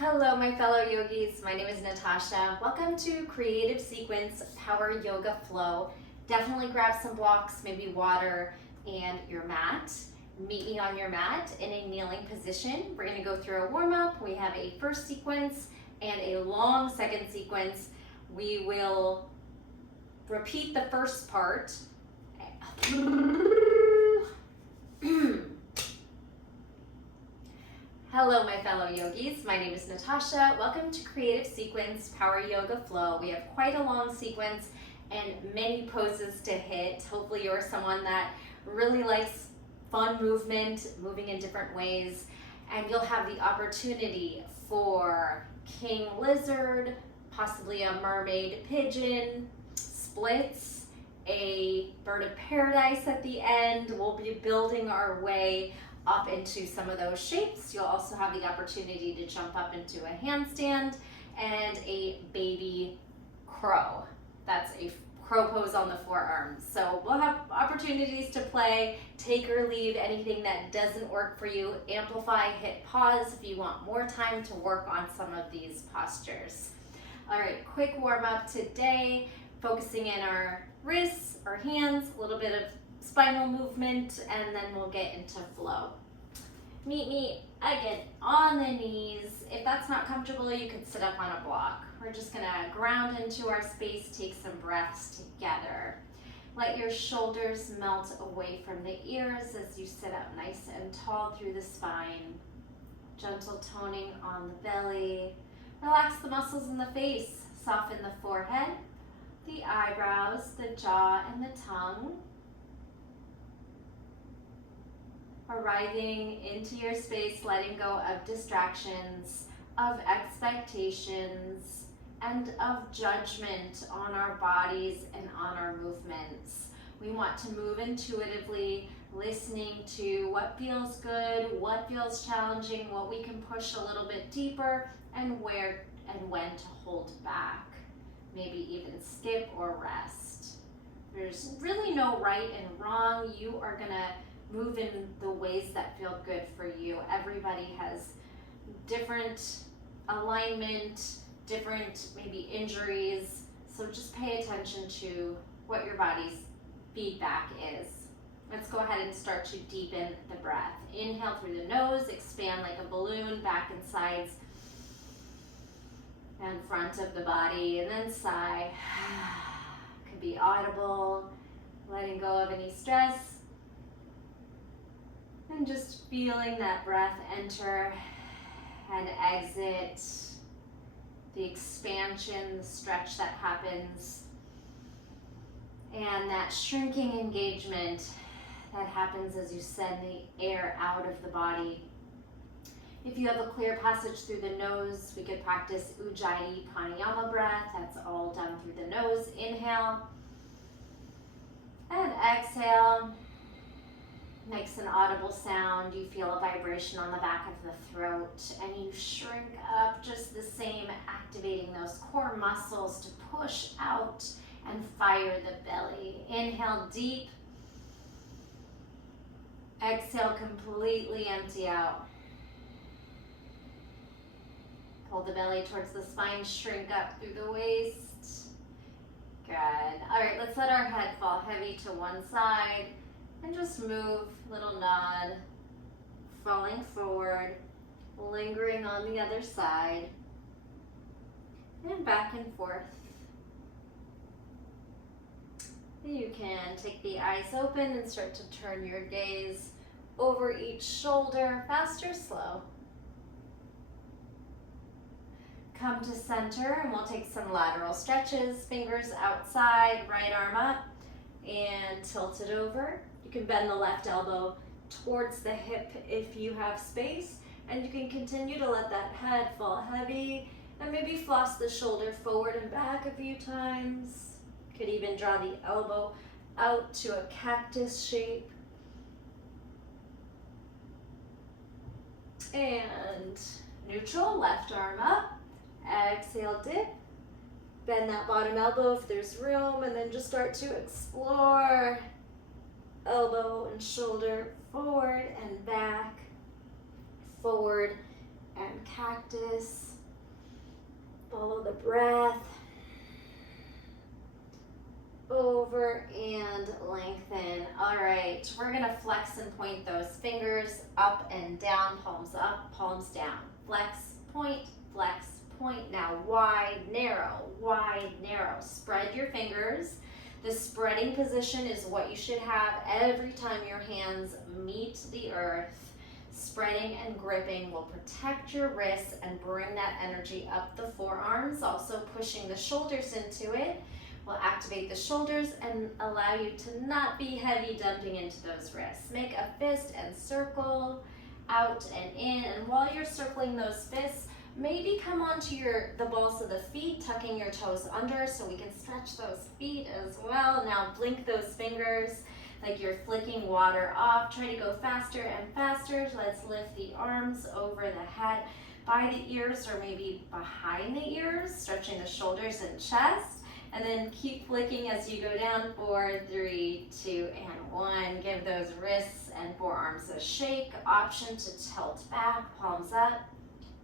Hello, my fellow yogis. My name is Natasha. Welcome to Creative Sequence Power Yoga Flow. Definitely grab some blocks, maybe water, and your mat. Meet me on your mat in a kneeling position. We're going to go through a warm-up. We have a first sequence and a long second sequence. We will repeat the first part. Hello, my fellow yogis. My name is Natasha. Welcome to Creative Sequence Power Yoga Flow. We have quite a long sequence and many poses to hit. Hopefully you're someone that really likes fun movement, moving in different ways, and you'll have the opportunity for king lizard, possibly a mermaid pigeon, splits, a bird of paradise at the end. We'll be building our way up into some of those shapes. You'll also have the opportunity to jump up into a handstand and a baby crow. That's a crow pose on the forearms. So we'll have opportunities to play, take or leave anything that doesn't work for you. Amplify, hit pause if you want more time to work on some of these postures. All right, quick warm up today, focusing in our wrists, our hands, a little bit of spinal movement, and then we'll get into flow. Meet me again on the knees. If that's not comfortable, you could sit up on a block. We're just gonna ground into our space, take some breaths together. Let your shoulders melt away from the ears as you sit up nice and tall through the spine. Gentle toning on the belly. Relax the muscles in the face. Soften the forehead, the eyebrows, the jaw, and the tongue. Arriving into your space, letting go of distractions, of expectations, and of judgment on our bodies and on our movements. We want to move intuitively, listening to what feels good, what feels challenging, what we can push a little bit deeper, and where and when to hold back. Maybe even skip or rest. There's really no right and wrong. You are gonna move in the ways that feel good for you. Everybody has different alignment, different maybe injuries. So just pay attention to what your body's feedback is. Let's go ahead and start to deepen the breath. Inhale through the nose, expand like a balloon, back and sides and front of the body, and then sigh. Could be audible, letting go of any stress. And just feeling that breath enter and exit, the expansion, the stretch that happens, and that shrinking engagement that happens as you send the air out of the body. If you have a clear passage through the nose, we could practice Ujjayi Pranayama breath. That's all done through the nose. Inhale and exhale. Makes an audible sound. You feel a vibration on the back of the throat, and you shrink up just the same, activating those core muscles to push out and fire the belly. Inhale deep. Exhale, completely empty out. Pull the belly towards the spine, shrink up through the waist. Good. All right, let's let our head fall heavy to one side. And just move, little nod, falling forward, lingering on the other side, and back and forth. You can take the eyes open and start to turn your gaze over each shoulder, fast or slow. Come to center, and we'll take some lateral stretches, fingers outside, right arm up, and tilt it over. You can bend the left elbow towards the hip if you have space, and you can continue to let that head fall heavy, and maybe floss the shoulder forward and back a few times. Could even draw the elbow out to a cactus shape. And neutral, left arm up, exhale, dip. Bend that bottom elbow if there's room, and then just start to explore. Elbow and shoulder forward and back, forward and cactus. Follow the breath. Over and lengthen. All right, we're gonna flex and point those fingers up and down, palms up, palms down. Flex, point, flex, point. Now wide, narrow, wide, narrow. Spread your fingers. The spreading position is what you should have every time your hands meet the earth. Spreading and gripping will protect your wrists and bring that energy up the forearms. Also pushing the shoulders into it will activate the shoulders and allow you to not be heavy dumping into those wrists. Make a fist and circle out and in. And while you're circling those fists, maybe come onto the balls of the feet, tucking your toes under so we can stretch those feet as well. Now blink those fingers like you're flicking water off. Try to go faster and faster. Let's lift the arms over the head by the ears or maybe behind the ears, stretching the shoulders and chest. And then keep flicking as you go down. 4, 3, 2, and 1. Give those wrists and forearms a shake. Option to tilt back, palms up.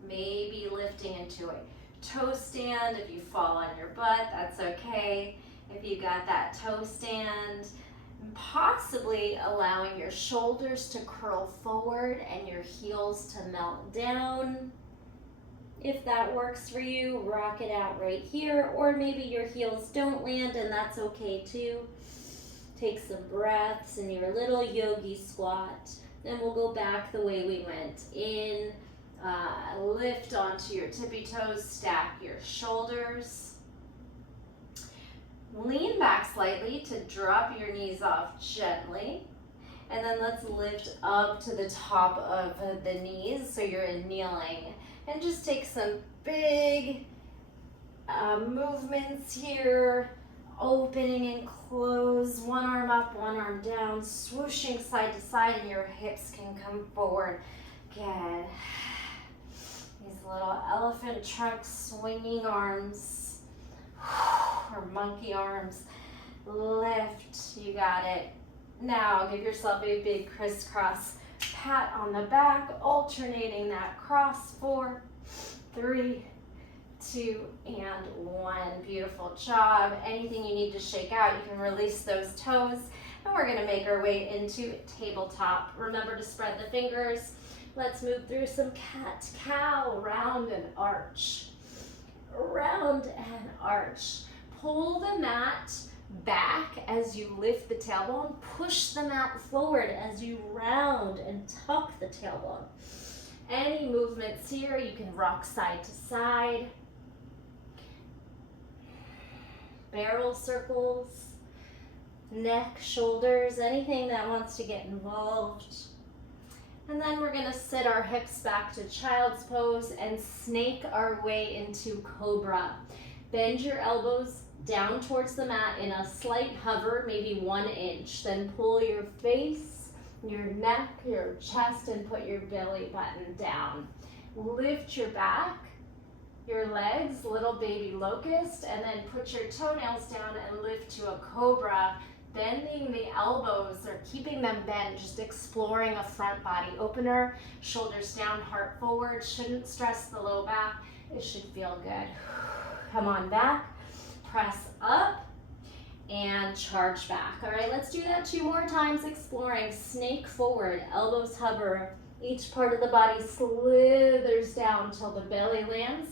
Maybe lifting into a toe stand. If you fall on your butt, that's okay. If you got that toe stand, possibly allowing your shoulders to curl forward and your heels to melt down. If that works for you, rock it out right here, or maybe your heels don't land and that's okay too. Take some breaths in your little yogi squat. Then we'll go back the way we went. In, lift onto your tippy toes, stack your shoulders. Lean back slightly to drop your knees off gently. And then let's lift up to the top of the knees so you're in kneeling. And just take some big movements here, opening and close, one arm up, one arm down, swooshing side to side, and your hips can come forward. Good. These little elephant trunk swinging arms, or monkey arms. Lift, you got it. Now give yourself a big crisscross pat on the back, alternating that cross. 4, 3, 2, and 1. Beautiful job. Anything you need to shake out, you can release those toes. And we're gonna make our way into tabletop. Remember to spread the fingers. Let's move through some cat-cow, round and arch. Round and arch. Pull the mat back as you lift the tailbone. Push the mat forward as you round and tuck the tailbone. Any movements here, you can rock side to side. Barrel circles, neck, shoulders, anything that wants to get involved. And then we're gonna sit our hips back to child's pose and snake our way into cobra. Bend your elbows down towards the mat in a slight hover, maybe 1 inch. Then pull your face, your neck, your chest, and put your belly button down. Lift your back, your legs, little baby locust, and then put your toenails down and lift to a cobra. Bending the elbows or keeping them bent, just exploring a front body opener. Shoulders down, heart forward. Shouldn't stress the low back. It should feel good. Come on back. Press up and charge back. All right, let's do that 2 more times, exploring snake forward, elbows hover, each part of the body slithers down until the belly lands.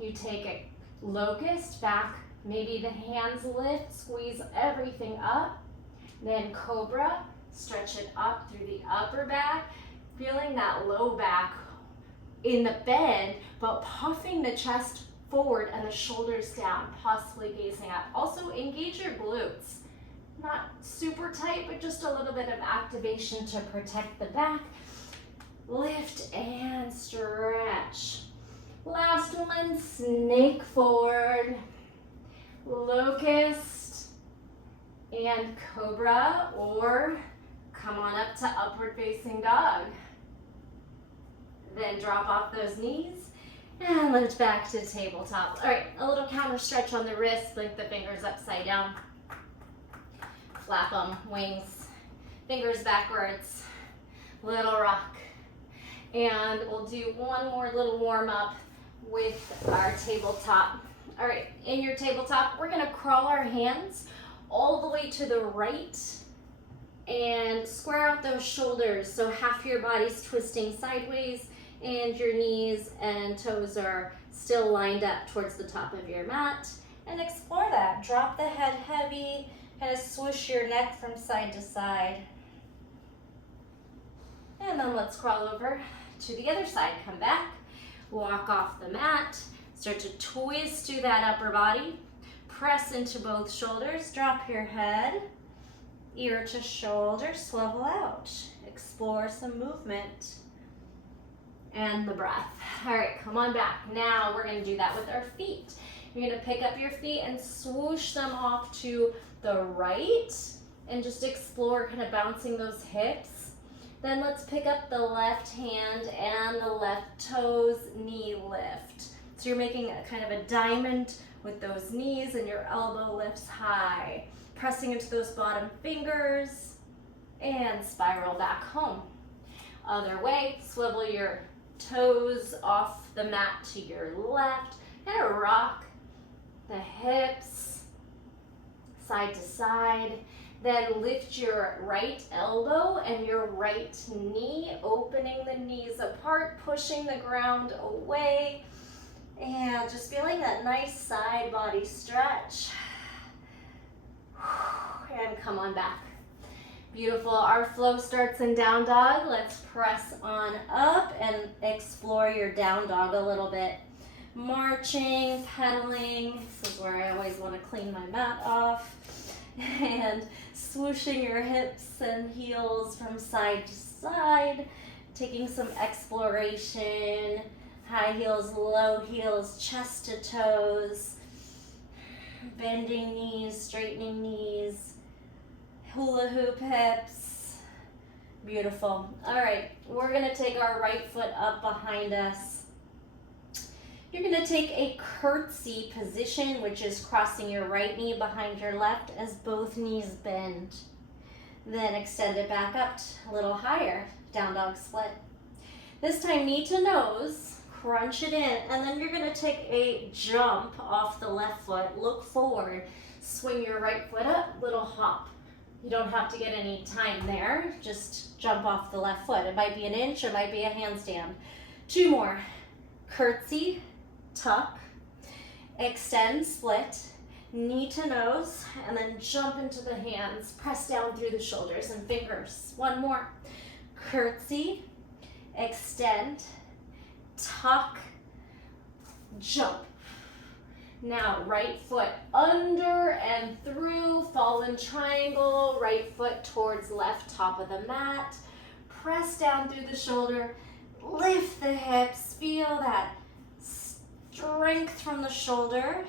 You take a locust back, maybe the hands lift, squeeze everything up, then cobra, stretch it up through the upper back, feeling that low back in the bend, but puffing the chest forward and the shoulders down, possibly gazing up. Also engage your glutes. Not super tight, but just a little bit of activation to protect the back. Lift and stretch. Last one, snake forward, locust and cobra, or come on up to upward facing dog. Then drop off those knees and lift back to tabletop. All right, a little counter stretch on the wrist, blink the fingers upside down. Flap them, wings, fingers backwards, little rock. And we'll do one more little warm up with our tabletop. All right, in your tabletop, we're gonna crawl our hands all the way to the right and square out those shoulders. So half your body's twisting sideways and your knees and toes are still lined up towards the top of your mat. And explore that. Drop the head heavy, kind of swoosh your neck from side to side. And then let's crawl over to the other side. Come back, walk off the mat, start to twist through that upper body. Press into both shoulders, drop your head, ear to shoulder, swivel out. Explore some movement. And the breath. All right, come on back. Now we're gonna do that with our feet. You're gonna pick up your feet and swoosh them off to the right and just explore kind of bouncing those hips. Then let's pick up the left hand and the left toes, knee lift. So you're making a kind of a diamond with those knees and your elbow lifts high. Pressing into those bottom fingers and spiral back home. Other way, swivel your toes off the mat to your left. Kind of rock the hips side to side. Then lift your right elbow and your right knee, opening the knees apart, pushing the ground away. And just feeling that nice side body stretch. And come on back. Beautiful. Our flow starts in down dog. Let's press on up and explore your down dog a little bit. Marching, pedaling. This is where I always want to clean my mat off. And swooshing your hips and heels from side to side. Taking some exploration. High heels, low heels, chest to toes. Bending knees, straightening knees. Hula hoop hips. Beautiful. All right, we're gonna take our right foot up behind us. You're gonna take a curtsy position, which is crossing your right knee behind your left as both knees bend. Then extend it back up a little higher, down dog split. This time knee to nose, crunch it in, and then you're gonna take a jump off the left foot, look forward, swing your right foot up, little hop. You don't have to get any time there, just jump off the left foot. It might be an inch, it might be a handstand. Two more, curtsy, tuck, extend, split, knee to nose, and then jump into the hands, press down through the shoulders and fingers. One more, curtsy, extend, tuck, jump. Now right foot under and through, fallen triangle, right foot towards left top of the mat. Press down through the shoulder, lift the hips, feel that strength from the shoulder,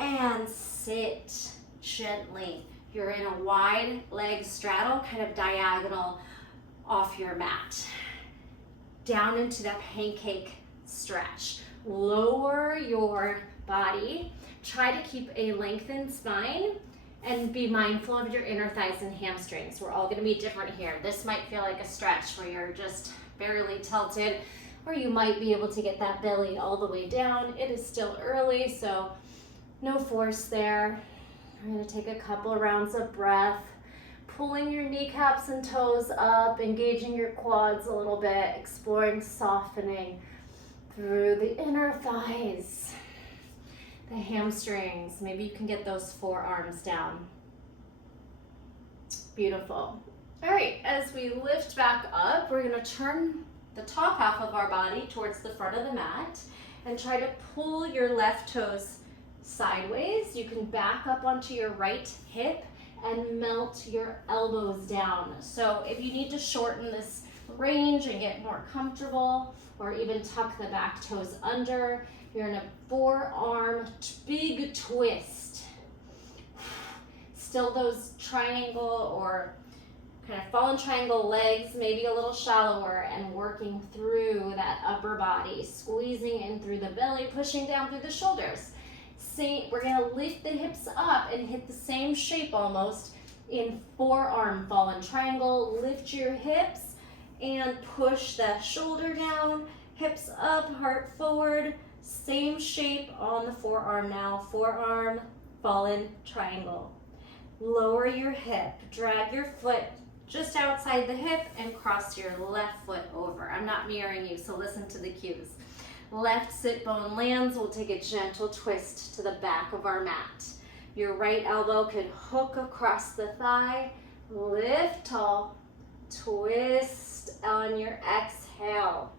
and sit gently. You're in a wide leg straddle, kind of diagonal off your mat. Down into that pancake stretch. Lower your body. Try to keep a lengthened spine and be mindful of your inner thighs and hamstrings. We're all gonna be different here. This might feel like a stretch where you're just barely tilted, or you might be able to get that belly all the way down. It is still early, so no force there. We're gonna take a couple rounds of breath, pulling your kneecaps and toes up, engaging your quads a little bit, exploring softening through the inner thighs, the hamstrings. Maybe you can get those forearms down. Beautiful. All right, as we lift back up, we're gonna turn the top half of our body towards the front of the mat and try to pull your left toes sideways. You can back up onto your right hip and melt your elbows down. So if you need to shorten this range and get more comfortable, or even tuck the back toes under, you're in a forearm big twist. Still those triangle or kind of fallen triangle legs, maybe a little shallower, and working through that upper body, squeezing in through the belly, pushing down through the shoulders. We're gonna lift the hips up and hit the same shape almost in forearm fallen triangle. Lift your hips and push the shoulder down, hips up, heart forward. Same shape on the forearm now. Forearm, fallen triangle. Lower your hip, drag your foot just outside the hip and cross your left foot over. I'm not mirroring you, so listen to the cues. Left sit bone lands, we'll take a gentle twist to the back of our mat. Your right elbow could hook across the thigh, lift tall, twist on your exhale.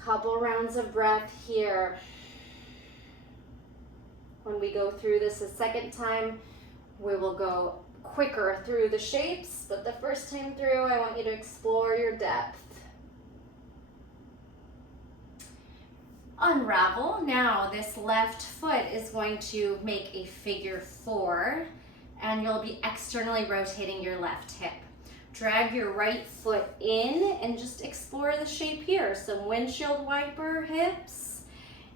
Couple rounds of breath here. When we go through this a second time, we will go quicker through the shapes, but the first time through, I want you to explore your depth. Unravel. Now this left foot is going to make a figure 4, and you'll be externally rotating your left hip. Drag your right foot in and just explore the shape here. Some windshield wiper hips.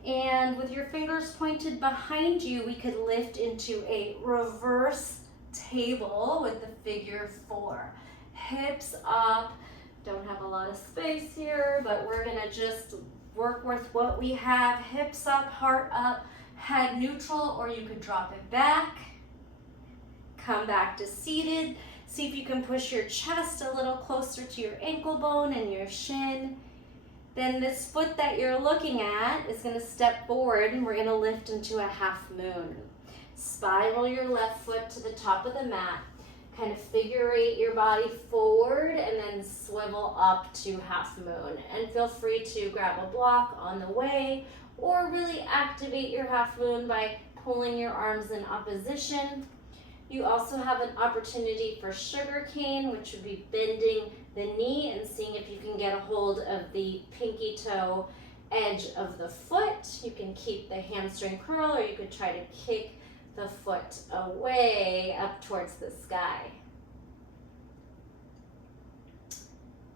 And with your fingers pointed behind you, we could lift into a reverse table with the figure 4. Hips up. Don't have a lot of space here, but we're gonna just work with what we have. Hips up, heart up, head neutral, or you could drop it back. Come back to seated. See if you can push your chest a little closer to your ankle bone and your shin. Then this foot that you're looking at is going to step forward and we're going to lift into a half moon. Spiral your left foot to the top of the mat. Kind of figure eight your body forward and then swivel up to half moon. And feel free to grab a block on the way or really activate your half moon by pulling your arms in opposition. You also have an opportunity for sugar cane, which would be bending the knee and seeing if you can get a hold of the pinky toe edge of the foot. You can keep the hamstring curl, or you could try to kick the foot away up towards the sky.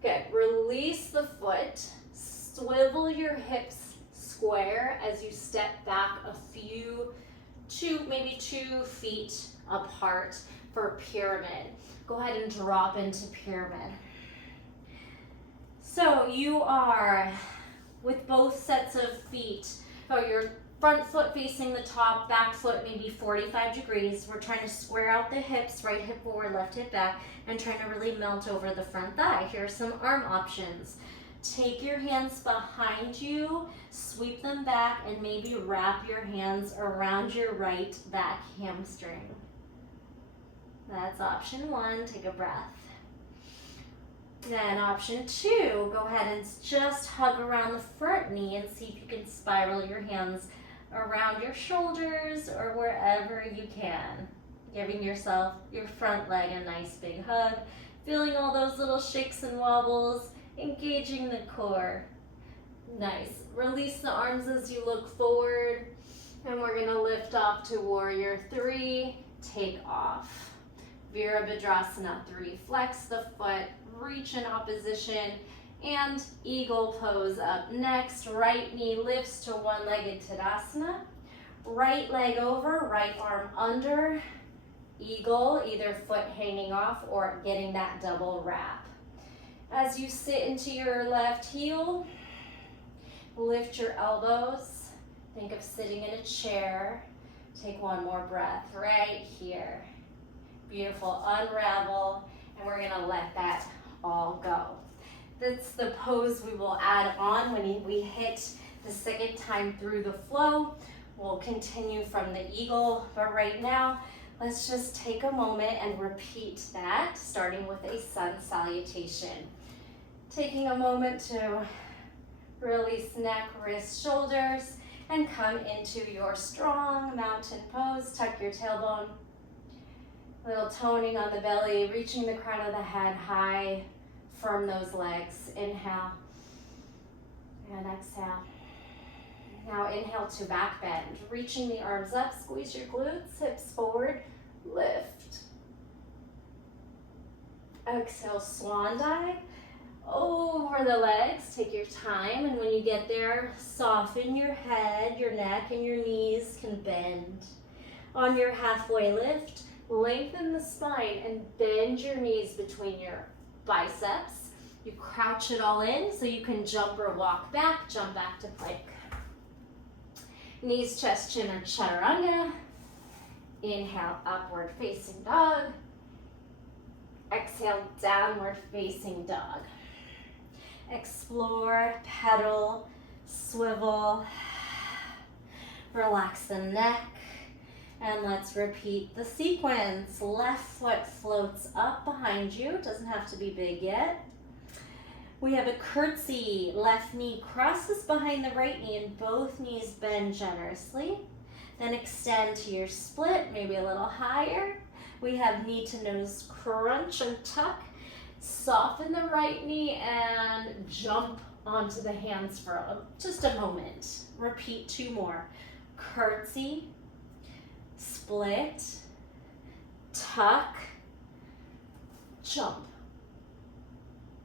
Good. Release the foot. Swivel your hips square as you step back maybe 2 feet apart for pyramid. Go ahead and drop into pyramid. So you are with both sets of feet, your front foot facing the top, back foot maybe 45 degrees. We're trying to square out the hips, right hip forward, left hip back, and trying to really melt over the front thigh. Here are some arm options. Take your hands behind you, sweep them back, and maybe wrap your hands around your right back hamstring. That's option 1, take a breath. Then option 2, go ahead and just hug around the front knee and see if you can spiral your hands around your shoulders or wherever you can. Giving yourself, your front leg, a nice big hug. Feeling all those little shakes and wobbles, engaging the core. Nice. Release the arms as you look forward. And we're gonna lift off to warrior 3, take off. Virabhadrasana 3, flex the foot, reach in opposition, and eagle pose up next. Right knee lifts to one-legged Tadasana. Right leg over, right arm under. Eagle, either foot hanging off or getting that double wrap. As you sit into your left heel, lift your elbows. Think of sitting in a chair. Take one more breath right here. Beautiful. Unravel, and we're gonna let that all go. That's the pose we will add on when we hit the second time through the flow. We'll continue from the eagle, but right now, let's just take a moment and repeat that, starting with a sun salutation. Taking a moment to release neck, wrists, shoulders, and come into your strong mountain pose. Tuck your tailbone. Little toning on the belly, reaching the crown of the head high. Firm those legs. Inhale and exhale. Now inhale to back bend. Reaching the arms up, squeeze your glutes, hips forward, lift. Exhale, swan dive. Over the legs, take your time, and when you get there, soften your head, your neck, and your knees can bend. On your halfway lift, lengthen the spine and bend your knees between your biceps. You crouch it all in so you can jump or walk back, jump back to plank. Knees, chest, chin, or chaturanga. Inhale, upward facing dog. Exhale, downward facing dog. Explore, pedal, swivel. Relax the neck. And let's repeat the sequence. Left foot floats up behind you. Doesn't have to be big yet. We have a curtsy. Left knee crosses behind the right knee and both knees bend generously. Then extend to your split, maybe a little higher. We have knee to nose crunch and tuck. Soften the right knee and jump onto the hands for just a moment. Repeat 2 more. Curtsy, split, tuck, jump.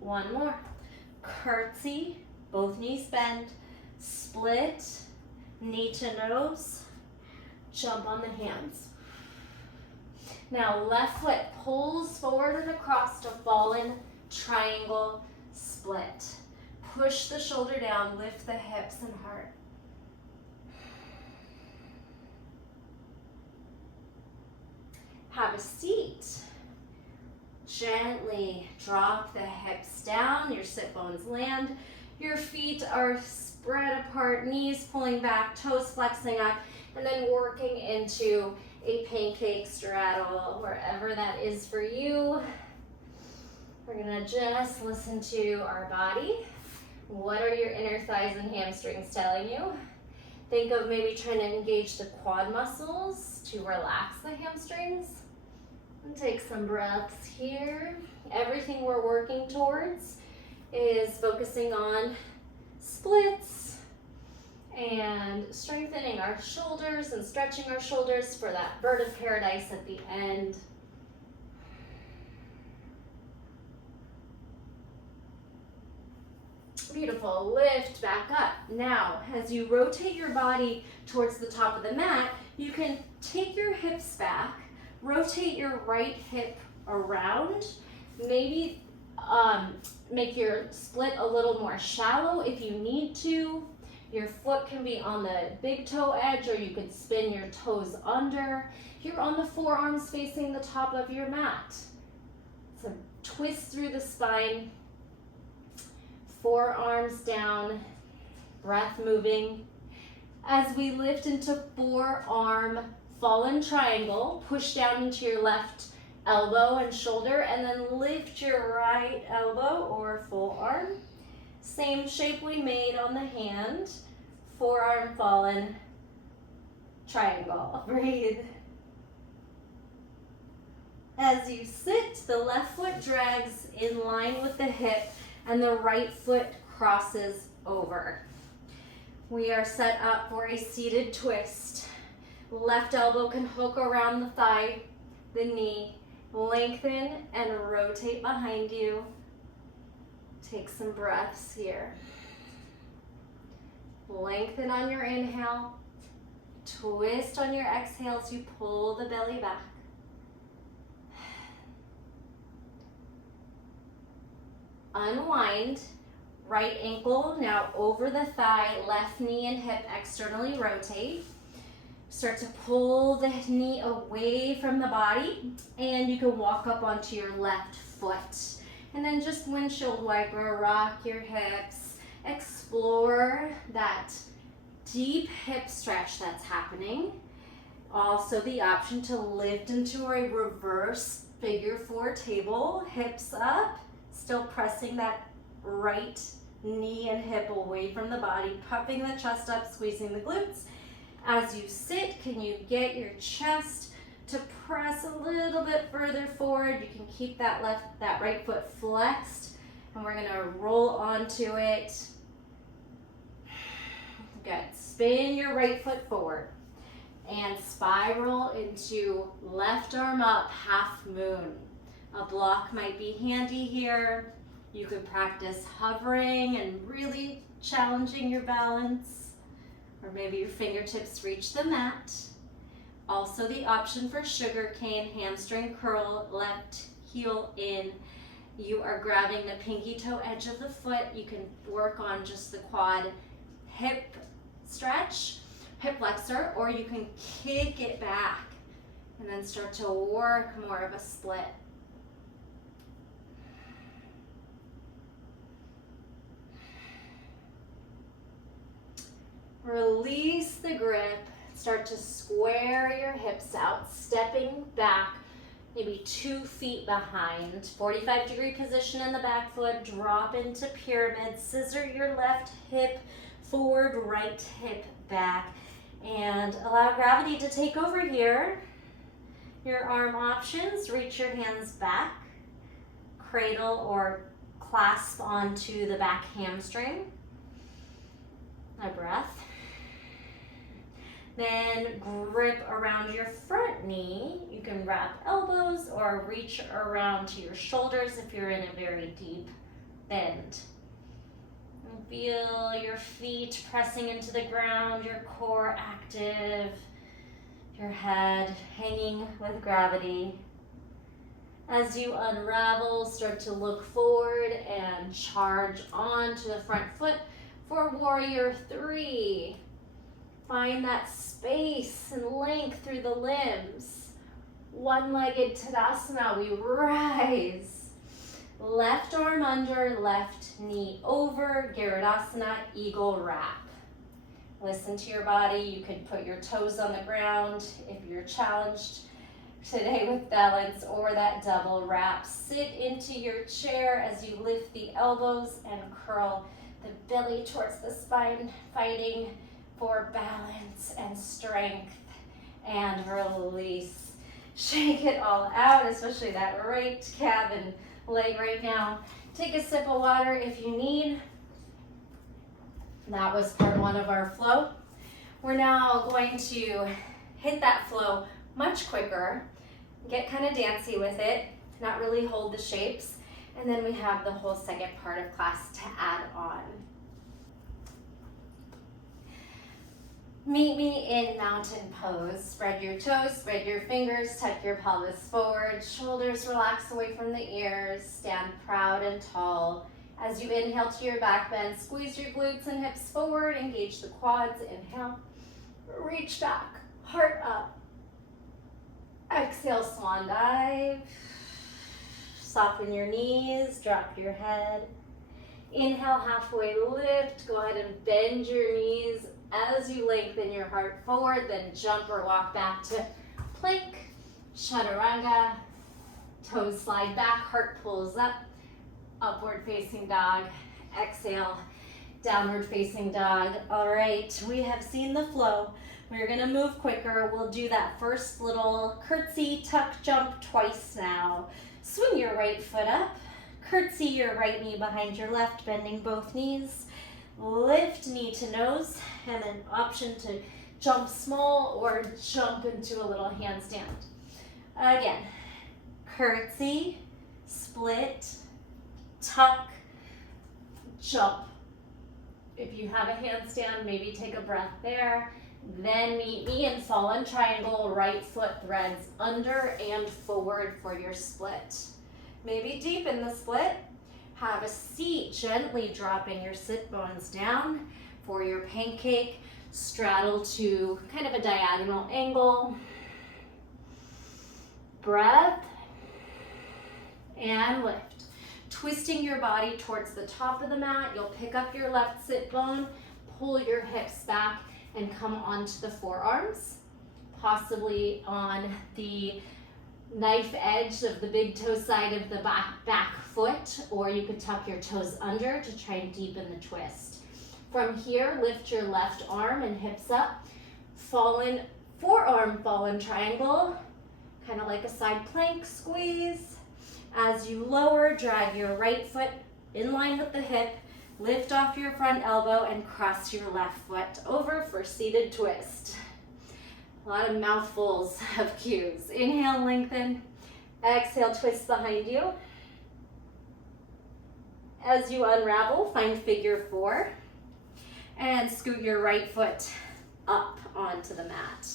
1 more. Curtsy, both knees bend, split, knee to nose, jump on the hands. Now left foot pulls forward and across to fallen triangle split. Push the shoulder down, lift the hips and heart. Have a seat. Gently drop the hips down, your sit bones land. Your feet are spread apart, knees pulling back, toes flexing up, and then working into a pancake straddle, wherever that is for you. We're gonna just listen to our body. What are your inner thighs and hamstrings telling you? Think of maybe trying to engage the quad muscles to relax the hamstrings. And take some breaths here. Everything we're working towards is focusing on splits and strengthening our shoulders and stretching our shoulders for that bird of paradise at the end. Beautiful, lift back up. Now, as you rotate your body towards the top of the mat, you can take your hips back, rotate your right hip around, maybe make your split a little more shallow if you need to. Your foot can be on the big toe edge, or you could spin your toes under. You're on the forearms facing the top of your mat. So twist through the spine, forearms down, breath moving. As we lift into forearm fallen triangle, push down into your left elbow and shoulder, and then lift your right elbow or full arm. Same shape we made on the hand, forearm fallen triangle. Breathe. As you sit, the left foot drags in line with the hip and the right foot crosses over. We are set up for a seated twist. Left elbow can hook around the thigh, the knee, lengthen and rotate behind you. Take some breaths here. Lengthen on your inhale. Twist on your exhale as you pull the belly back. Unwind. Right ankle now over the thigh, left knee and hip externally rotate. Start to pull the knee away from the body, and you can walk up onto your left foot. And then just windshield wiper, rock your hips, explore that deep hip stretch that's happening. Also the option to lift into a reverse figure 4 table, hips up, still pressing that right knee and hip away from the body, puffing the chest up, squeezing the glutes. As you sit, can you get your chest to press a little bit further forward? You can keep that right foot flexed, and we're gonna roll onto it. Good. Spin your right foot forward and spiral into left arm up, half moon. A block might be handy here. You could practice hovering and really challenging your balance, or maybe your fingertips reach the mat. Also the option for sugar cane, hamstring curl, left heel in, You are grabbing the pinky toe edge of the foot. You can work on just the quad hip stretch, hip flexor, or you can kick it back and then start to work more of a split. Release the grip. Start to square your hips out, stepping back maybe 2 feet behind. 45-degree position in the back foot. Drop into pyramid. Scissor your left hip forward, right hip back. And allow gravity to take over here. Your arm options, reach your hands back. Cradle or clasp onto the back hamstring. A breath. Then grip around your front knee. You can wrap elbows or reach around to your shoulders if you're in a very deep bend. And feel your feet pressing into the ground, your core active, your head hanging with gravity. As you unravel, start to look forward and charge onto the front foot for warrior 3. Find that space and length through the limbs. One-legged Tadasana, we rise. Left arm under, left knee over, Garudasana, eagle wrap. Listen to your body. You could put your toes on the ground if you're challenged today with balance, or that double wrap. Sit into your chair as you lift the elbows and curl the belly towards the spine, fighting for balance and strength, and release. Shake it all out, especially that right calf and leg right now. Take a sip of water if you need. That was part 1 of our flow. We're now going to hit that flow much quicker, get kind of dancey with it, not really hold the shapes, and then we have the whole second part of class to add on. Meet me in mountain pose. Spread your toes, spread your fingers, tuck your pelvis forward, shoulders relax away from the ears, stand proud and tall. As you inhale to your back bend, squeeze your glutes and hips forward, engage the quads, inhale, reach back, heart up. Exhale, swan dive. Soften your knees, drop your head. Inhale, halfway lift, go ahead and bend your knees as you lengthen your heart forward, then jump or walk back to plank, chaturanga. Toes slide back, heart pulls up, upward facing dog. Exhale, downward facing dog. All right, we have seen the flow. We're gonna move quicker. We'll do that first little curtsy, tuck, jump twice now. Swing your right foot up, curtsy your right knee behind your left, bending both knees. Lift knee to nose, and then option to jump small or jump into a little handstand. Again, curtsy, split, tuck, jump. If you have a handstand, maybe take a breath there. Then meet me in fallen triangle, right foot threads under and forward for your split. Maybe deepen the split. Have a seat, gently dropping your sit bones down for your pancake. Straddle to kind of a diagonal angle. Breath and lift. Twisting your body towards the top of the mat. You'll pick up your left sit bone, pull your hips back, and come onto the forearms, possibly on the knife edge of the big toe side of the back foot, or you could tuck your toes under to try and deepen the twist. From here, lift your left arm and hips up, forearm fallen triangle, kind of like a side plank squeeze. As you lower, drag your right foot in line with the hip, lift off your front elbow and cross your left foot over for seated twist. A lot of mouthfuls of cues. Inhale, lengthen. Exhale, twist behind you. As you unravel, find figure 4 and scoot your right foot up onto the mat.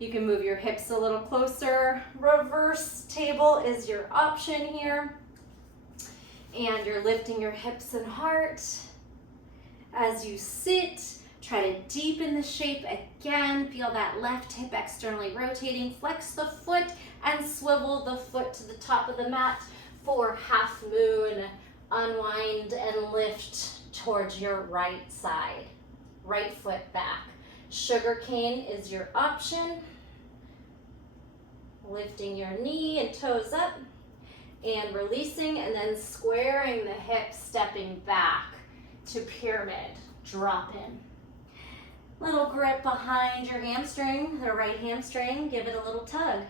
You can move your hips a little closer. Reverse table is your option here. And you're lifting your hips and heart. As you sit, try to deepen the shape again. Feel that left hip externally rotating. Flex the foot and swivel the foot to the top of the mat for half moon. Unwind and lift towards your right side. Right foot back. Sugar cane is your option. Lifting your knee and toes up and releasing, and then squaring the hips, stepping back to pyramid. Drop in. Little grip behind your hamstring, the right hamstring, give it a little tug.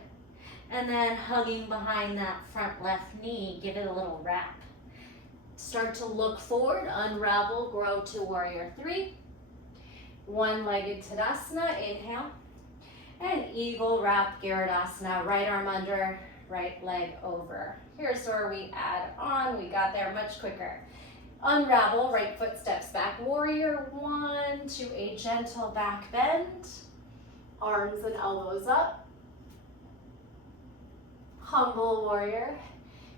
And then hugging behind that front left knee, give it a little wrap. Start to look forward, unravel, grow to warrior three. One-legged Tadasana, inhale. And eagle wrap, Garudasana, right arm under, right leg over. Here's where we add on, we got there much quicker. Unravel, right foot steps back, warrior one to a gentle back bend. Arms and elbows up. Humble warrior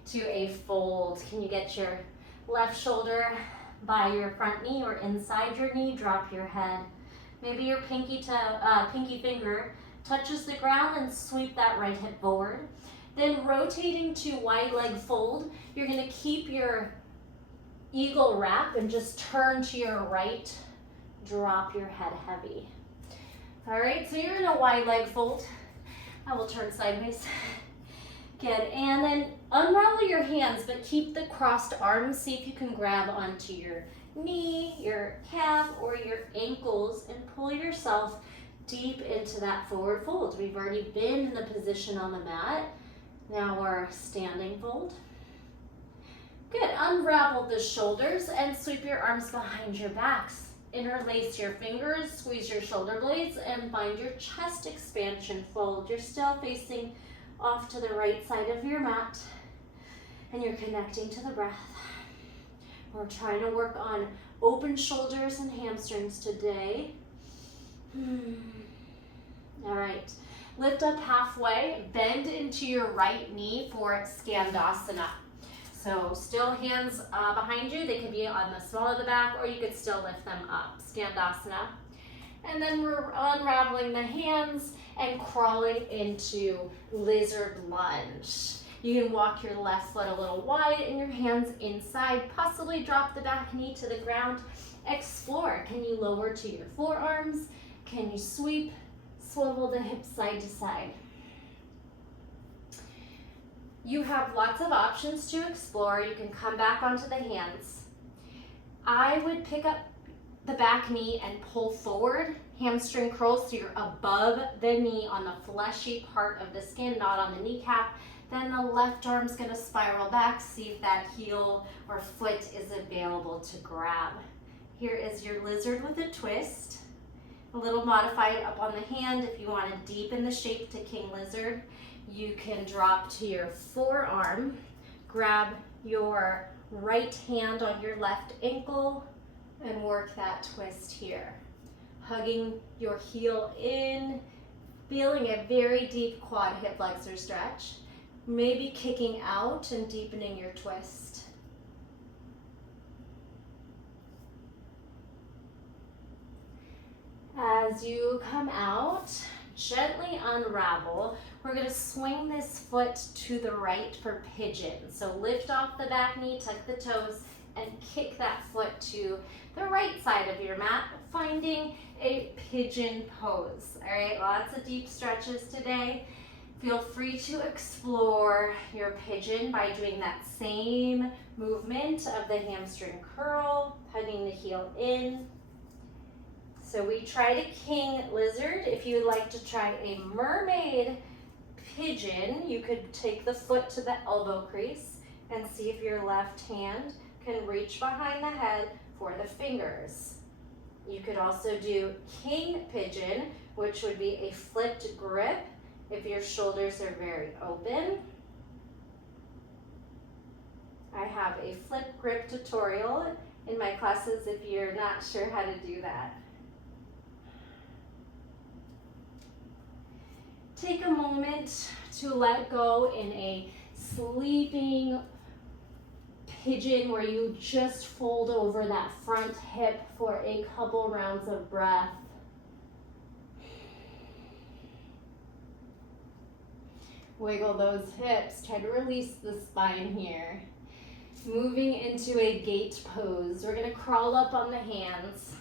to a fold. Can you get your left shoulder by your front knee or inside your knee? Drop your head. Maybe your pinky finger touches the ground and sweep that right hip forward. Then rotating to wide leg fold, you're gonna keep your eagle wrap and just turn to your right, drop your head heavy. All right, so you're in a wide leg fold. I will turn sideways. Good, and then unravel your hands, but keep the crossed arms. See if you can grab onto your knee, your calf, or your ankles and pull yourself deep into that forward fold. We've already been in the position on the mat. Now we're standing fold. Good, unravel the shoulders and sweep your arms behind your backs. Interlace your fingers, squeeze your shoulder blades, and find your chest expansion fold. You're still facing off to the right side of your mat, and you're connecting to the breath. We're trying to work on open shoulders and hamstrings today. All right, lift up halfway, bend into your right knee for Skandasana. So still hands behind you, they could be on the small of the back, or you could still lift them up, Skandasana. And then we're unraveling the hands and crawling into lizard lunge. You can walk your left foot a little wide and your hands inside, possibly drop the back knee to the ground. Explore, can you lower to your forearms? Can you sweep, swivel the hips side to side? You have lots of options to explore. You can come back onto the hands. I would pick up the back knee and pull forward, hamstring curls so you're above the knee on the fleshy part of the skin, not on the kneecap. Then the left arm's gonna spiral back, see if that heel or foot is available to grab. Here is your lizard with a twist. A little modified up on the hand. If you wanna deepen the shape to king lizard, you can drop to your forearm, grab your right hand on your left ankle, and work that twist here. Hugging your heel in, feeling a very deep quad hip flexor stretch. Maybe kicking out and deepening your twist. As you come out, gently unravel. We're gonna swing this foot to the right for pigeon. So lift off the back knee, tuck the toes, and kick that foot to the right side of your mat, finding a pigeon pose. All right, lots of deep stretches today. Feel free to explore your pigeon by doing that same movement of the hamstring curl, hugging the heel in. So we tried a king lizard. If you would like to try a mermaid pigeon, you could take the foot to the elbow crease and see if your left hand can reach behind the head for the fingers. You could also do king pigeon, which would be a flipped grip if your shoulders are very open. I have a flip grip tutorial in my classes if you're not sure how to do that. Take a moment to let go in a sleeping pigeon where you just fold over that front hip for a couple rounds of breath. Wiggle those hips, try to release the spine here. Moving into a gate pose. We're gonna crawl up on the hands.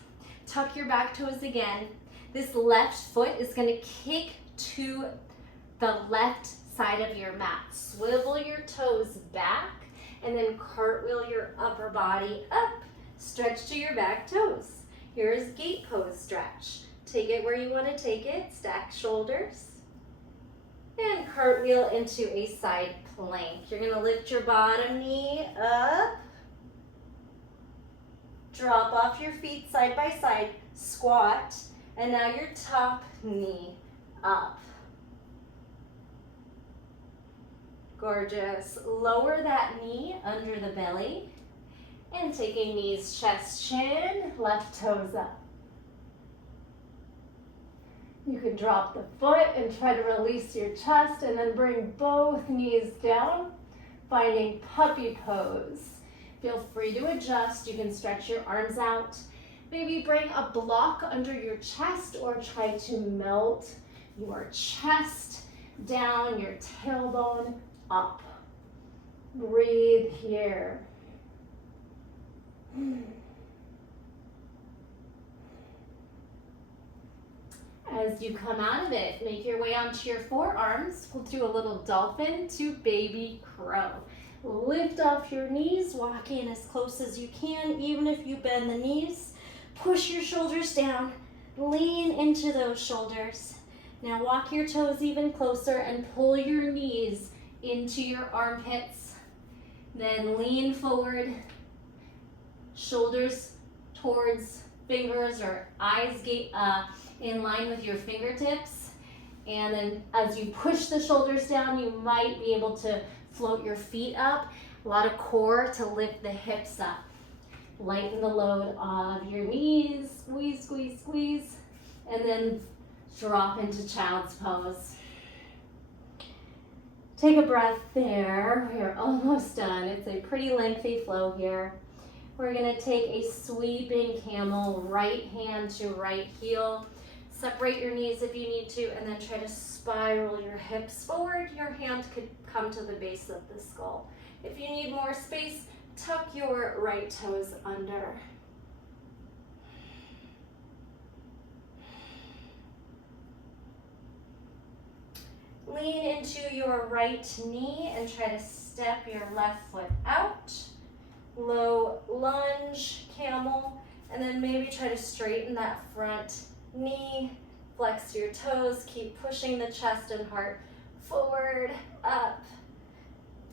Tuck your back toes again. This left foot is gonna kick to the left side of your mat. Swivel your toes back and then cartwheel your upper body up. Stretch to your back toes. Here's gate pose stretch. Take it where you wanna take it. Stack shoulders. And cartwheel into a side plank. You're gonna lift your bottom knee up. Drop off your feet side by side, squat, and now your top knee up. Gorgeous. Lower that knee under the belly and taking knees, chest, chin, left toes up. You can drop the foot and try to release your chest and then bring both knees down, finding puppy pose. Feel free to adjust. You can stretch your arms out. Maybe bring a block under your chest or try to melt your chest down, your tailbone up. Breathe here. As you come out of it, make your way onto your forearms. We'll do a little dolphin to baby crow. Lift off your knees, walk in as close as you can, even if you bend the knees. Push your shoulders down, lean into those shoulders. Now walk your toes even closer and pull your knees into your armpits. Then lean forward, shoulders towards fingers or eyes in line with your fingertips. And then as you push the shoulders down, you might be able to float your feet up. A lot of core to lift the hips up. Lighten the load of your knees. Squeeze, squeeze, squeeze. And then drop into child's pose. Take a breath there. We're almost done. It's a pretty lengthy flow here. We're gonna take a sweeping camel, right hand to right heel. Separate your knees if you need to, and then try to spiral your hips forward. Your hand could come to the base of the skull. If you need more space, tuck your right toes under. Lean into your right knee and try to step your left foot out. Low lunge, camel, and then maybe try to straighten that front knee, flex your toes, keep pushing the chest and heart forward, up,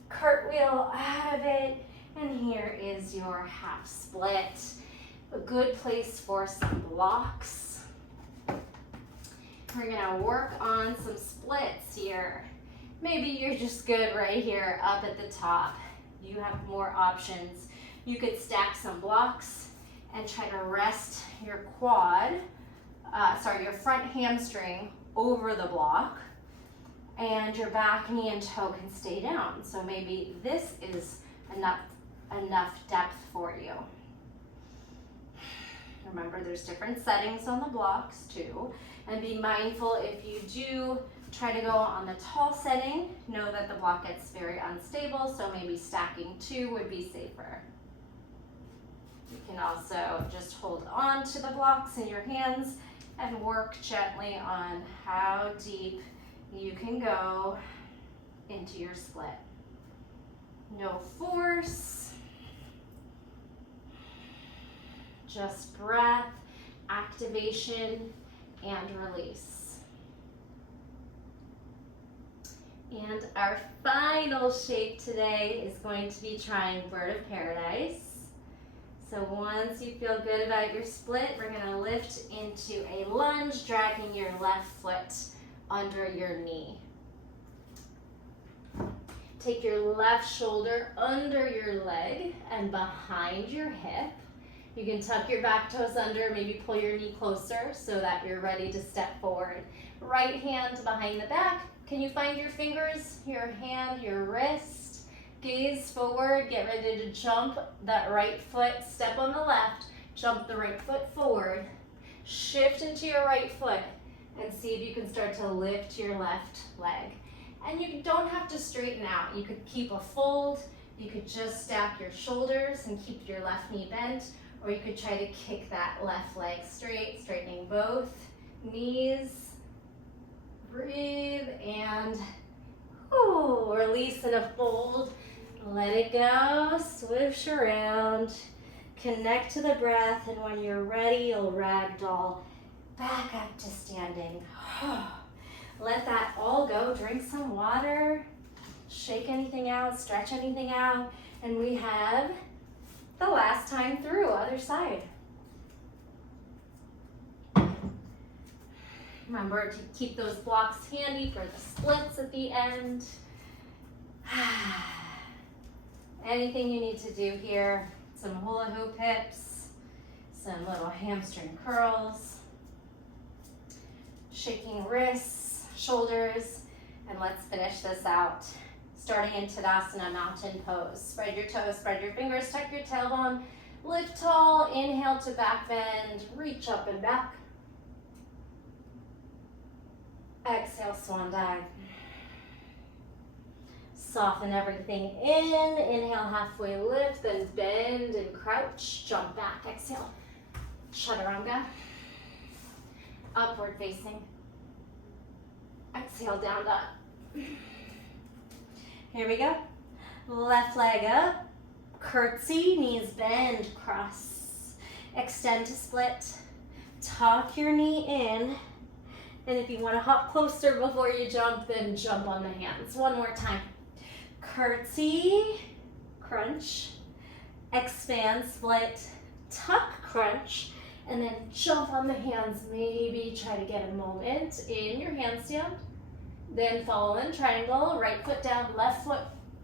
cartwheel out of it, and here is your half split. A good place for some blocks. We're gonna work on some splits here. Maybe you're just good right here up at the top. You have more options. You could stack some blocks and try to rest your your front hamstring over the block, and your back knee and toe can stay down. So maybe this is enough depth for you. Remember, there's different settings on the blocks too, and be mindful if you do try to go on the tall setting, know that the block gets very unstable, so maybe stacking two would be safer. You can also just hold on to the blocks in your hands and work gently on how deep you can go into your split. No force, just breath, activation, and release. And our final shape today is going to be trying bird of paradise. So once you feel good about your split, we're gonna lift into a lunge, dragging your left foot under your knee. Take your left shoulder under your leg and behind your hip. You can tuck your back toes under, maybe pull your knee closer so that you're ready to step forward. Right hand behind the back. Can you find your fingers, your hand, your wrist? Gaze forward, get ready to jump that right foot, step on the left, jump the right foot forward, shift into your right foot, and see if you can start to lift your left leg. And you don't have to straighten out. You could keep a fold, you could just stack your shoulders and keep your left knee bent, or you could try to kick that left leg straight, straightening both knees. Breathe and release in a fold. Let it go, swoosh around, connect to the breath, and when you're ready, you'll ragdoll back up to standing. Let that all go, drink some water, shake anything out, stretch anything out, and we have the last time through, other side. Remember to keep those blocks handy for the splits at the end. Anything you need to do here, some hula hoop hips, some little hamstring curls, shaking wrists, shoulders, and let's finish this out. Starting in Tadasana, mountain pose. Spread your toes, spread your fingers, tuck your tailbone, lift tall, inhale to back bend, reach up and back. Exhale, swan dive. Soften everything in. Inhale, halfway lift, then bend and crouch. Jump back. Exhale. Chaturanga. Upward facing. Exhale, down dog. Here we go. Left leg up. Curtsy, knees bend, cross. Extend to split. Tuck your knee in. And if you want to hop closer before you jump, then jump on the hands. One more time. Curtsy, crunch, expand, split, tuck, crunch, and then jump on the hands. Maybe try to get a moment in your handstand. Then follow in triangle, right foot down, left foot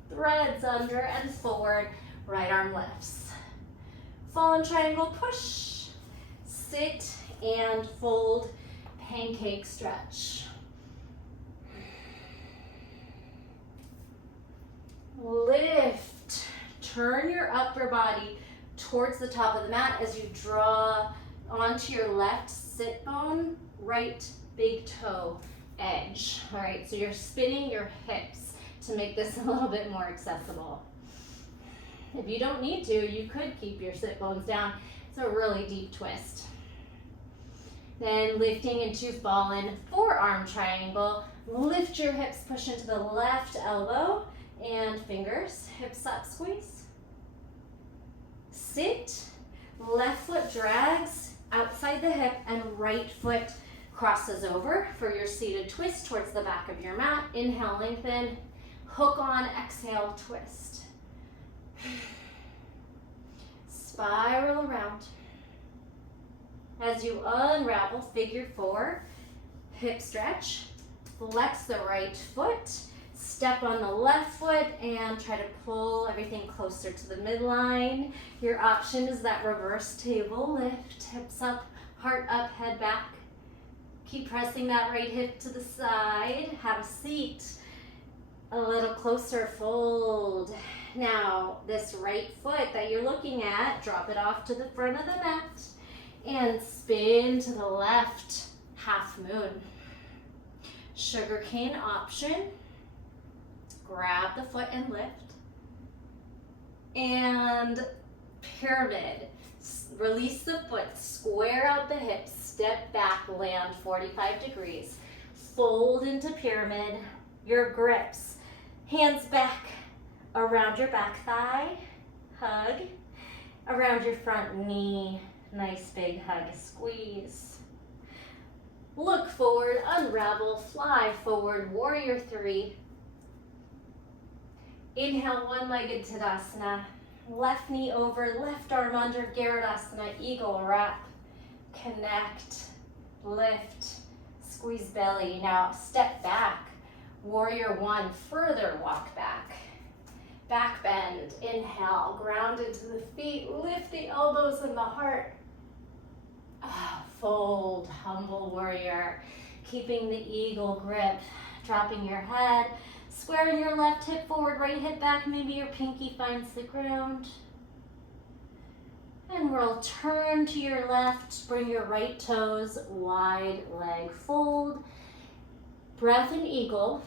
threads under and forward, right arm lifts. Fall in triangle, push, sit and fold, pancake stretch. Lift, turn your upper body towards the top of the mat as you draw onto your left sit bone, right big toe edge. All right, so you're spinning your hips to make this a little bit more accessible. If you don't need to, you could keep your sit bones down. It's a really deep twist. Then lifting into fallen forearm triangle. Lift your hips, push into the left elbow and fingers, hips up, squeeze. Sit, left foot drags outside the hip and right foot crosses over for your seated twist towards the back of your mat. Inhale, lengthen, hook on, exhale, twist. Spiral around. As you unravel, figure four, hip stretch, flex the right foot, step on the left foot and try to pull everything closer to the midline. Your option is that reverse table lift, hips up, heart up, head back. Keep pressing that right hip to the side, have a seat, a little closer, fold. Now, this right foot that you're looking at, drop it off to the front of the mat and spin to the left, half moon. Sugar cane option. Grab the foot and lift. And pyramid. Release the foot, square out the hips, step back, land 45 degrees. Fold into pyramid. Your grips. Hands back around your back thigh. Hug. Around your front knee. Nice big hug, squeeze. Look forward, unravel, fly forward, warrior three. Inhale, one-legged Tadasana. Left knee over, left arm under, Garudasana, eagle wrap. Connect, lift, squeeze belly. Now step back, warrior one, further walk back. Back bend, inhale, ground into the feet, lift the elbows and the heart. Fold, humble warrior, keeping the eagle grip, dropping your head, Squaring your left hip forward, right hip back, maybe your pinky finds the ground. And we'll turn to your left, bring your right toes, wide leg fold. Breath and eagle.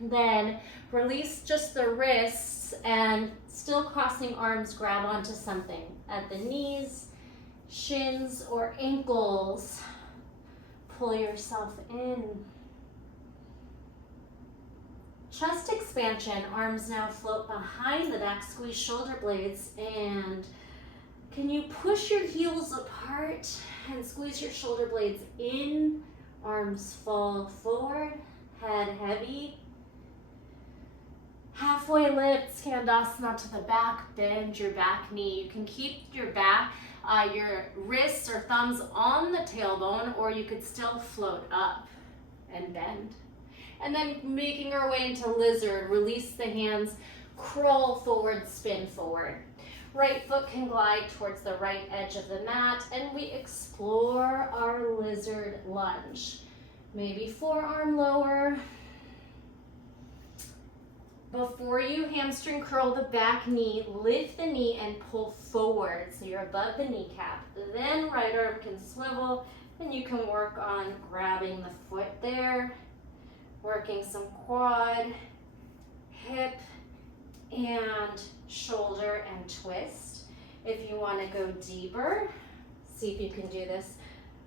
Then release just the wrists and still crossing arms, grab onto something at the knees, shins, or ankles. Pull yourself in. Chest expansion, arms now float behind the back, squeeze shoulder blades, and can you push your heels apart and squeeze your shoulder blades in? Arms fall forward, head heavy. Halfway lift, Skandasana to the back, bend your back knee. You can keep your your wrists or thumbs on the tailbone, or you could still float up and bend. And then making our way into lizard, release the hands, crawl forward, spin forward. Right foot can glide towards the right edge of the mat, and we explore our lizard lunge. Maybe forearm lower. Before you hamstring curl the back knee, lift the knee and pull forward so you're above the kneecap. Then right arm can swivel, and you can work on grabbing the foot there, working some quad, hip, and shoulder and twist. If you want to go deeper, see if you can do this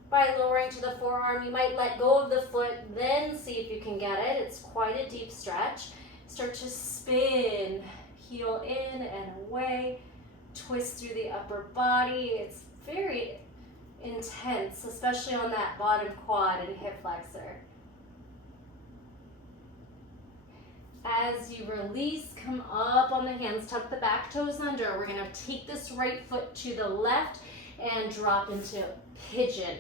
by lowering to the forearm. You might let go of the foot, then see if you can get it. It's quite a deep stretch. Start to spin, heel in and away, twist through the upper body. It's very intense, especially on that bottom quad and hip flexor. As you release, come up on the hands, tuck the back toes under. We're gonna take this right foot to the left and drop into pigeon.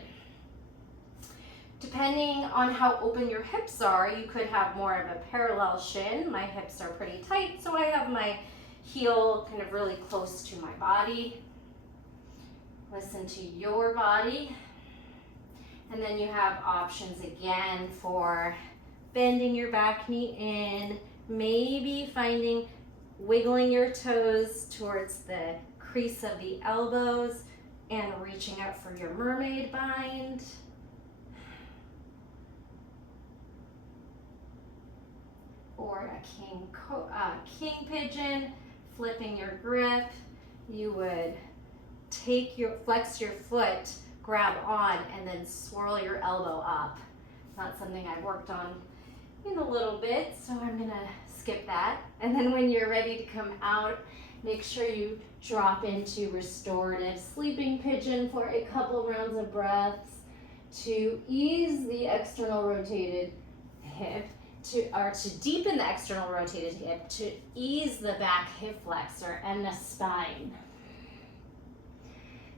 Depending on how open your hips are, you could have more of a parallel shin. My hips are pretty tight, so I have my heel kind of really close to my body. Listen to your body. And then you have options again for bending your back knee in, maybe wiggling your toes towards the crease of the elbows and reaching out for your mermaid bind. Or a king pigeon, flipping your grip. You would flex your foot, grab on, and then swirl your elbow up. Not something I've worked on in a little bit, so I'm gonna skip that. And then when you're ready to come out, make sure you drop into restorative sleeping pigeon for a couple rounds of breaths to ease the external rotated hip, to deepen the external rotated hip, to ease the back hip flexor and the spine.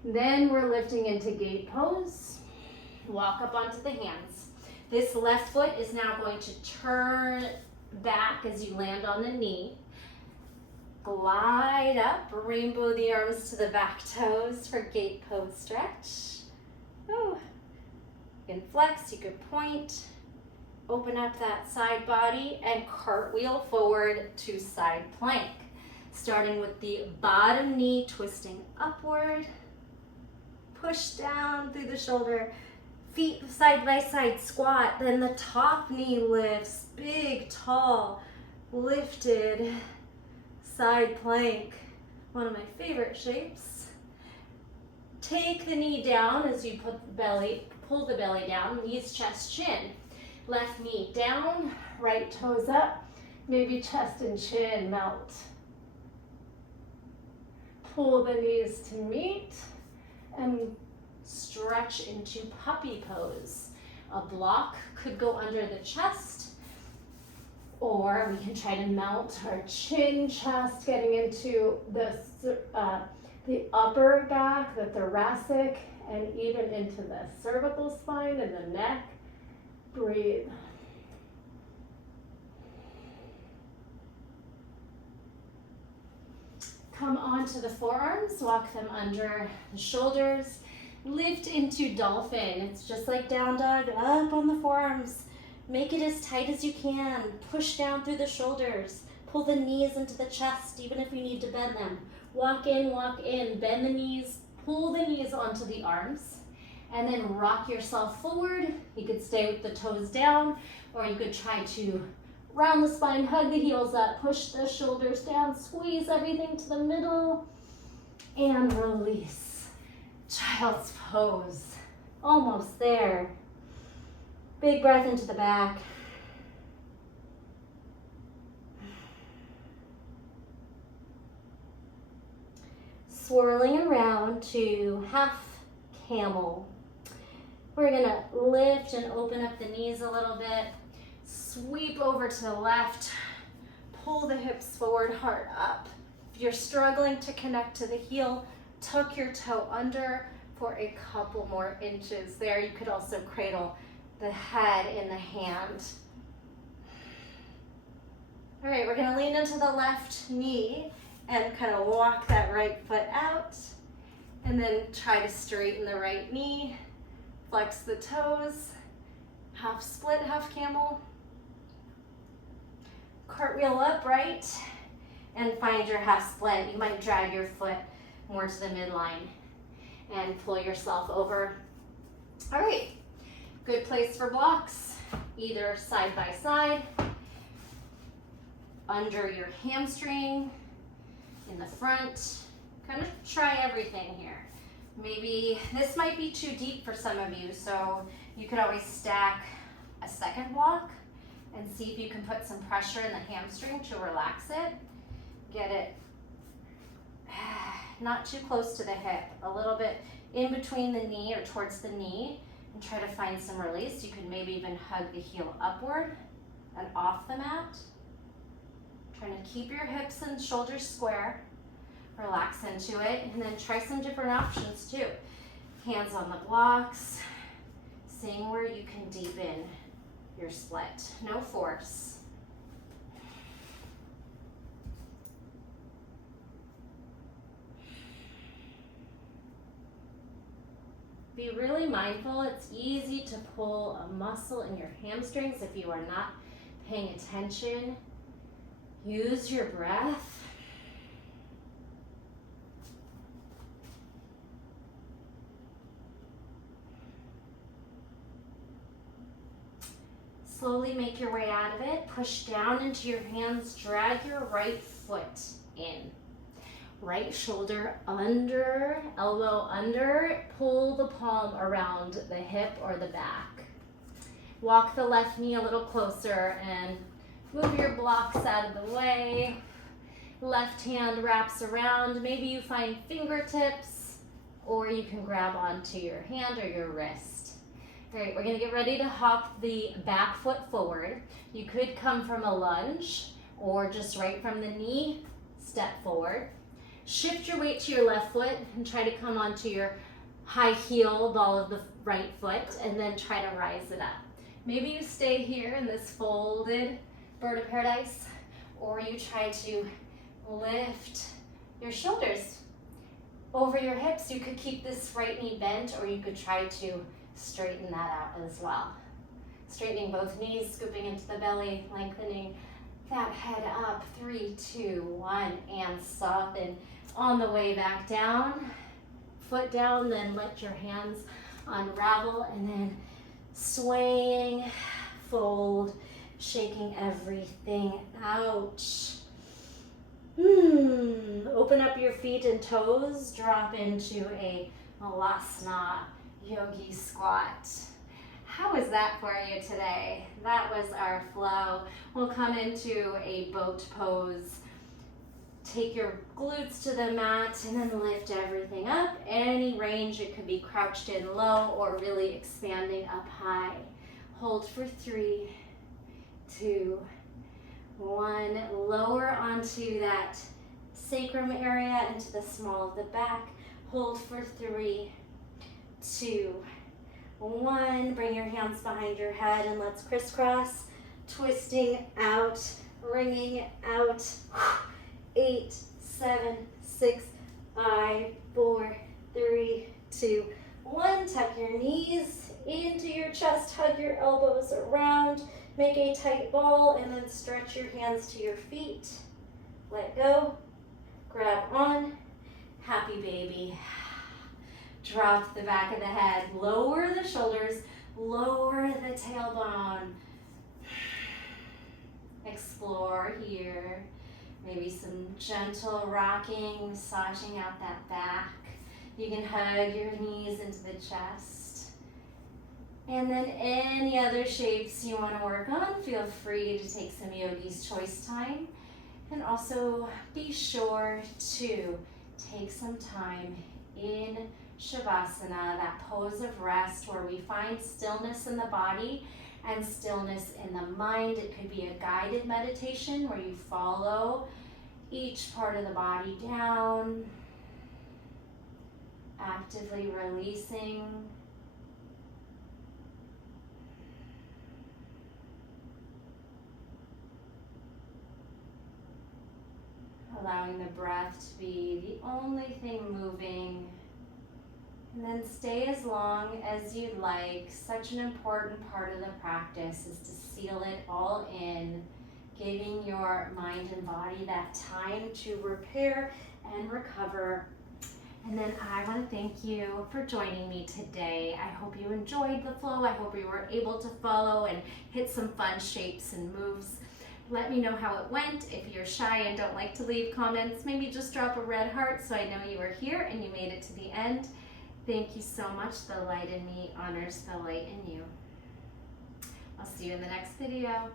Then we're lifting into gate pose. Walk up onto the hands. This left foot is now going to turn back as you land on the knee. Glide up, rainbow the arms to the back toes for gate pose stretch. Oh. You can flex, you could point. Open up that side body and cartwheel forward to side plank. Starting with the bottom knee twisting upward. Push down through the shoulder. Feet side by side squat. Then the top knee lifts. Big, tall, lifted side plank. One of my favorite shapes. Take the knee down as you pull the belly down. Knees, chest, chin. Left knee down, right toes up, maybe chest and chin melt. Pull the knees to meet and stretch into puppy pose. A block could go under the chest, or we can try to melt our chin, chest, getting into the upper back, the thoracic, and even into the cervical spine and the neck. Breathe. Come onto the forearms, walk them under the shoulders, lift into dolphin. It's just like down dog, up on the forearms, Make it as tight as you can. Push down through the shoulders. Pull the knees into the chest, even if you need to bend them. Walk in, bend the knees, pull the knees onto the arms, and then rock yourself forward. You could stay with the toes down, or you could try to round the spine, hug the heels up, push the shoulders down, squeeze everything to the middle, and release. Child's pose. Almost there. Big breath into the back. Swirling around to half camel. We're gonna lift and open up the knees a little bit. Sweep over to the left, pull the hips forward, heart up. If you're struggling to connect to the heel, tuck your toe under for a couple more inches there. You could also cradle the head in the hand. All right, we're gonna lean into the left knee and kind of walk that right foot out, And then try to straighten the right knee, flex the toes, half split, half camel. cartwheel upright, and find your half split. You might drag your foot more to the midline and pull yourself over. All right, good place for blocks, either side by side, under your hamstring, in the front. Kind of try everything here. Maybe this might be too deep for some of you, so you could always stack a second block and see if you can put some pressure in the hamstring to relax it. Get it not too close to the hip, a little bit in between the knee or towards the knee, and try to find some release. You can maybe even hug the heel upward and off the mat. Trying to keep your hips and shoulders square. Relax into it, and then try some different options too. Hands on the blocks, seeing where you can deepen your split. No force. Be really mindful. It's easy to pull a muscle in your hamstrings if you are not paying attention. Use your breath. Slowly make your way out of it. Push down into your hands. Drag your right foot in. Right shoulder under, elbow under. Pull the palm around the hip or the back. Walk the left knee a little closer and move your blocks out of the way. Left hand wraps around. Maybe you find fingertips, or you can grab onto your hand or your wrist. All right, we're gonna get ready to hop the back foot forward. You could come from a lunge or just right from the knee, step forward. Shift your weight to your left foot and try to come onto your high heel ball of the right foot, and then try to rise it up. Maybe you stay here in this folded bird of paradise, or you try to lift your shoulders over your hips. You could keep this right knee bent, or you could try to straighten that out as well. Straightening both knees, scooping into the belly, lengthening that head up. 3, 2, 1, and soften. On the way back down, foot down, then let your hands unravel, and then swaying, fold, shaking everything out. Open up your feet and toes, drop into a Malasana yogi squat. How was that for you today? That was our flow. We'll come into a boat pose. Take your glutes to the mat and then lift everything up. Any range, it could be crouched in low or really expanding up high. Hold for 3, 2, 1. Lower onto that sacrum area into the small of the back. Hold for 3, 2, 1. Bring your hands behind your head and let's crisscross. Twisting out, wringing out. 8, 7, 6, 5, 4, 3, 2, 1. Tuck your knees into your chest, hug your elbows around, make a tight ball, and then stretch your hands to your feet. Let go, grab on, happy baby. Drop the back of the head, lower the shoulders, lower the tailbone. Explore here. Maybe some gentle rocking, massaging out that back. You can hug your knees into the chest. And then any other shapes you want to work on, feel free to take some Yogi's Choice time. And also be sure to take some time in Shavasana, that pose of rest where we find stillness in the body and stillness in the mind. It could be a guided meditation where you follow each part of the body down, actively releasing. Allowing the breath to be the only thing moving. And then stay as long as you'd like. Such an important part of the practice is to seal it all in, giving your mind and body that time to repair and recover. And then I want to thank you for joining me today. I hope you enjoyed the flow. I hope you were able to follow and hit some fun shapes and moves. Let me know how it went. If you're shy and don't like to leave comments, maybe just drop a red heart so I know you were here and you made it to the end. Thank you so much. The light in me honors the light in you. I'll see you in the next video.